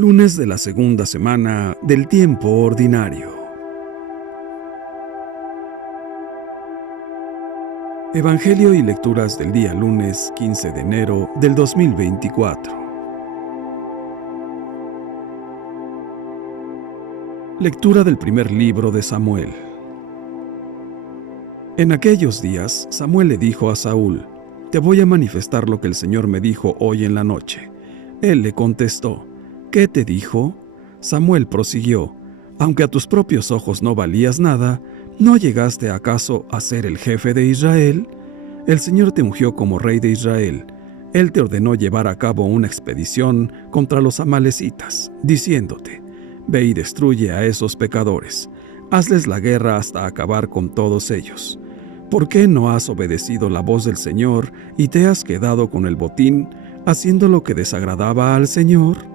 Lunes de la segunda semana del tiempo ordinario. Evangelio y lecturas del día lunes 15 de enero del 2024. Lectura del primer libro de Samuel. En aquellos días, Samuel le dijo a Saúl: «Te voy a manifestar lo que el Señor me dijo hoy en la noche». Él le contestó: «¿Qué te dijo?». Samuel prosiguió: «Aunque a tus propios ojos no valías nada, ¿no llegaste acaso a ser el jefe de Israel? El Señor te ungió como rey de Israel. Él te ordenó llevar a cabo una expedición contra los amalecitas, diciéndote: ve y destruye a esos pecadores. Hazles la guerra hasta acabar con todos ellos. ¿Por qué no has obedecido la voz del Señor y te has quedado con el botín, haciendo lo que desagradaba al Señor?».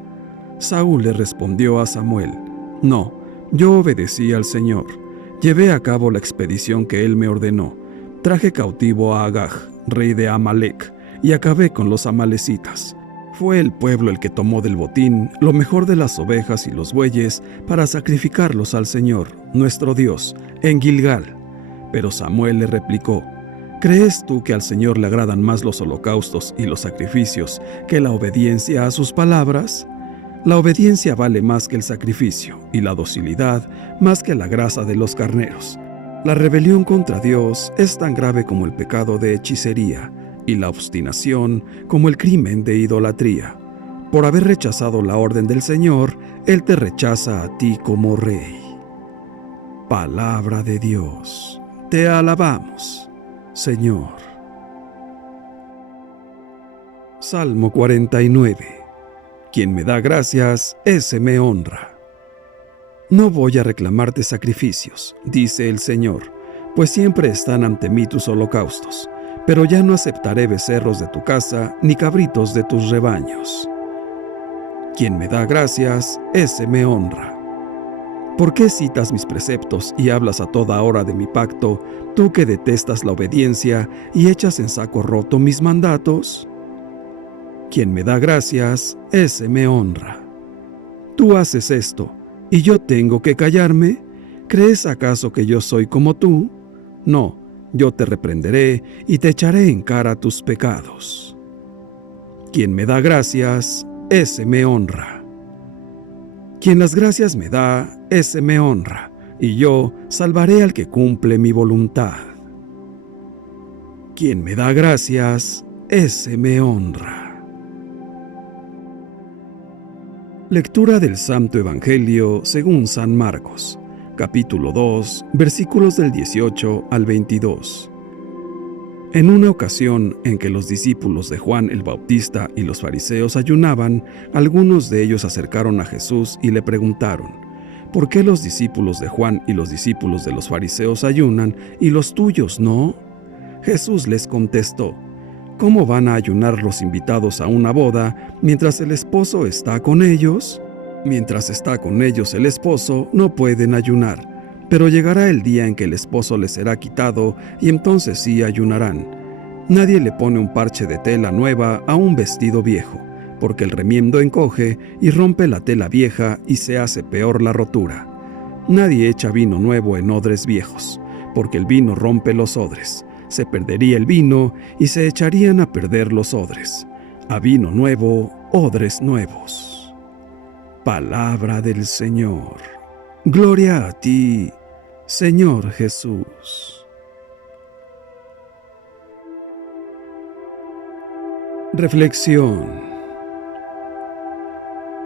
Saúl le respondió a Samuel: «No, yo obedecí al Señor. Llevé a cabo la expedición que Él me ordenó. Traje cautivo a Agag, rey de Amalec, y acabé con los amalecitas. Fue el pueblo el que tomó del botín lo mejor de las ovejas y los bueyes para sacrificarlos al Señor, nuestro Dios, en Gilgal». Pero Samuel le replicó: «¿Crees tú que al Señor le agradan más los holocaustos y los sacrificios que la obediencia a sus palabras? La obediencia vale más que el sacrificio, y la docilidad más que la grasa de los carneros. La rebelión contra Dios es tan grave como el pecado de hechicería, y la obstinación como el crimen de idolatría. Por haber rechazado la orden del Señor, Él te rechaza a ti como rey». Palabra de Dios. Te alabamos, Señor. Salmo 49. Quien me da gracias, ese me honra. No voy a reclamarte sacrificios, dice el Señor, pues siempre están ante mí tus holocaustos, pero ya no aceptaré becerros de tu casa ni cabritos de tus rebaños. Quien me da gracias, ese me honra. ¿Por qué citas mis preceptos y hablas a toda hora de mi pacto, tú que detestas la obediencia y echas en saco roto mis mandatos? Quien me da gracias, ese me honra. Tú haces esto, ¿y yo tengo que callarme? ¿Crees acaso que yo soy como tú? No, yo te reprenderé y te echaré en cara tus pecados. Quien me da gracias, ese me honra. Quien las gracias me da, ese me honra, y yo salvaré al que cumple mi voluntad. Quien me da gracias, ese me honra. Lectura del Santo Evangelio según San Marcos, capítulo 2, versículos del 18 al 22. En una ocasión en que los discípulos de Juan el Bautista y los fariseos ayunaban, algunos de ellos se acercaron a Jesús y le preguntaron: «¿Por qué los discípulos de Juan y los discípulos de los fariseos ayunan y los tuyos no?». Jesús les contestó: «¿Cómo van a ayunar los invitados a una boda mientras el esposo está con ellos? Mientras está con ellos el esposo, no pueden ayunar. Pero llegará el día en que el esposo les será quitado, y entonces sí ayunarán. Nadie le pone un parche de tela nueva a un vestido viejo, porque el remiendo encoge y rompe la tela vieja y se hace peor la rotura. Nadie echa vino nuevo en odres viejos, porque el vino rompe los odres. Se perdería el vino y se echarían a perder los odres. A vino nuevo, odres nuevos». Palabra del Señor. Gloria a ti, Señor Jesús. Reflexión.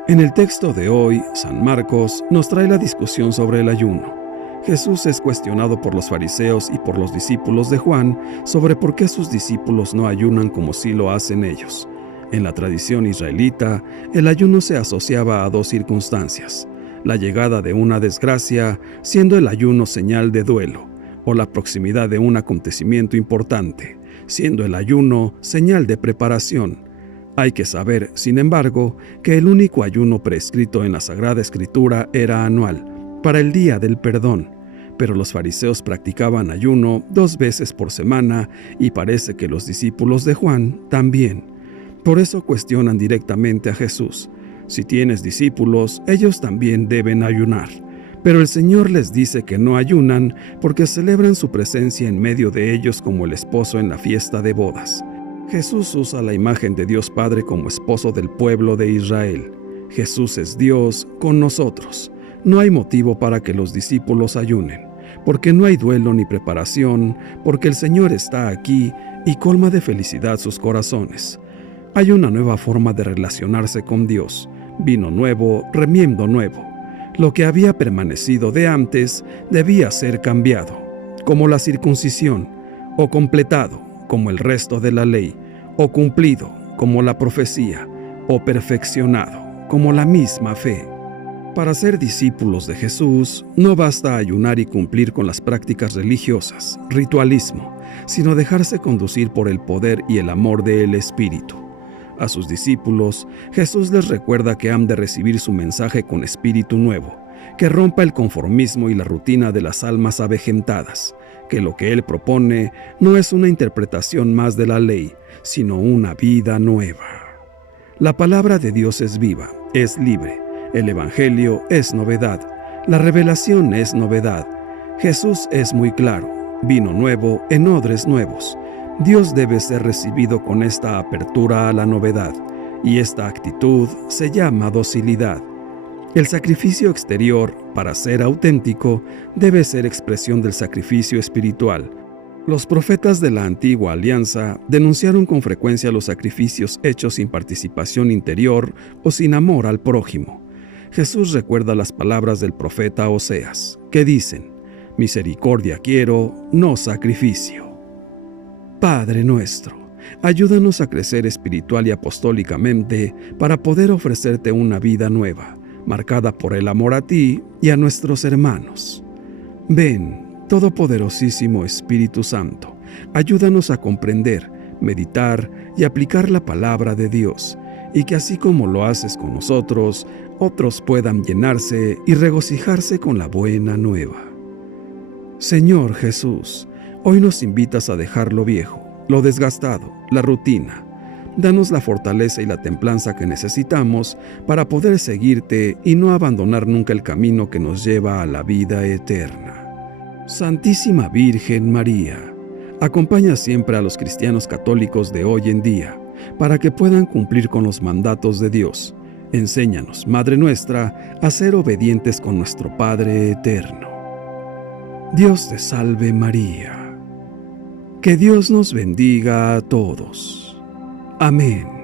En el texto de hoy, San Marcos nos trae la discusión sobre el ayuno. Jesús es cuestionado por los fariseos y por los discípulos de Juan sobre por qué sus discípulos no ayunan como sí lo hacen ellos. En la tradición israelita, el ayuno se asociaba a dos circunstancias: la llegada de una desgracia, siendo el ayuno señal de duelo, o la proximidad de un acontecimiento importante, siendo el ayuno señal de preparación. Hay que saber, sin embargo, que el único ayuno prescrito en la Sagrada Escritura era anual, para el día del perdón, pero los fariseos practicaban ayuno 2 veces por semana y parece que los discípulos de Juan también. Por eso cuestionan directamente a Jesús: Si tienes discípulos, ellos también deben ayunar. Pero el Señor les dice que no ayunan porque celebran su presencia en medio de ellos como el esposo en la fiesta de bodas. Jesús usa la imagen de Dios Padre como esposo del pueblo de Israel. Jesús es Dios con nosotros. No hay motivo para que los discípulos ayunen, porque no hay duelo ni preparación, porque el Señor está aquí y colma de felicidad sus corazones. Hay una nueva forma de relacionarse con Dios, vino nuevo, remiendo nuevo. Lo que había permanecido de antes debía ser cambiado, como la circuncisión, o completado, como el resto de la ley, o cumplido, como la profecía, o perfeccionado, como la misma fe. Para ser discípulos de Jesús, no basta ayunar y cumplir con las prácticas religiosas, ritualismo, sino dejarse conducir por el poder y el amor del Espíritu. A sus discípulos, Jesús les recuerda que han de recibir su mensaje con espíritu nuevo, que rompa el conformismo y la rutina de las almas avejentadas, que lo que Él propone no es una interpretación más de la ley, sino una vida nueva. La palabra de Dios es viva, es libre, el Evangelio es novedad, la revelación es novedad, Jesús es muy claro, vino nuevo en odres nuevos. Dios debe ser recibido con esta apertura a la novedad, y esta actitud se llama docilidad. El sacrificio exterior, para ser auténtico, debe ser expresión del sacrificio espiritual. Los profetas de la antigua alianza denunciaron con frecuencia los sacrificios hechos sin participación interior o sin amor al prójimo. Jesús recuerda las palabras del profeta Oseas, que dicen: misericordia quiero, no sacrificio. Padre nuestro, ayúdanos a crecer espiritual y apostólicamente para poder ofrecerte una vida nueva, marcada por el amor a ti y a nuestros hermanos. Ven, Todopoderosísimo Espíritu Santo, ayúdanos a comprender, meditar y aplicar la palabra de Dios, y que así como lo haces con nosotros, otros puedan llenarse y regocijarse con la buena nueva. Señor Jesús, hoy nos invitas a dejar lo viejo, lo desgastado, la rutina. Danos la fortaleza y la templanza que necesitamos para poder seguirte y no abandonar nunca el camino que nos lleva a la vida eterna. Santísima Virgen María, acompaña siempre a los cristianos católicos de hoy en día para que puedan cumplir con los mandatos de Dios. Enséñanos, Madre nuestra, a ser obedientes con nuestro Padre eterno. Dios te salve María. Que Dios nos bendiga a todos. Amén.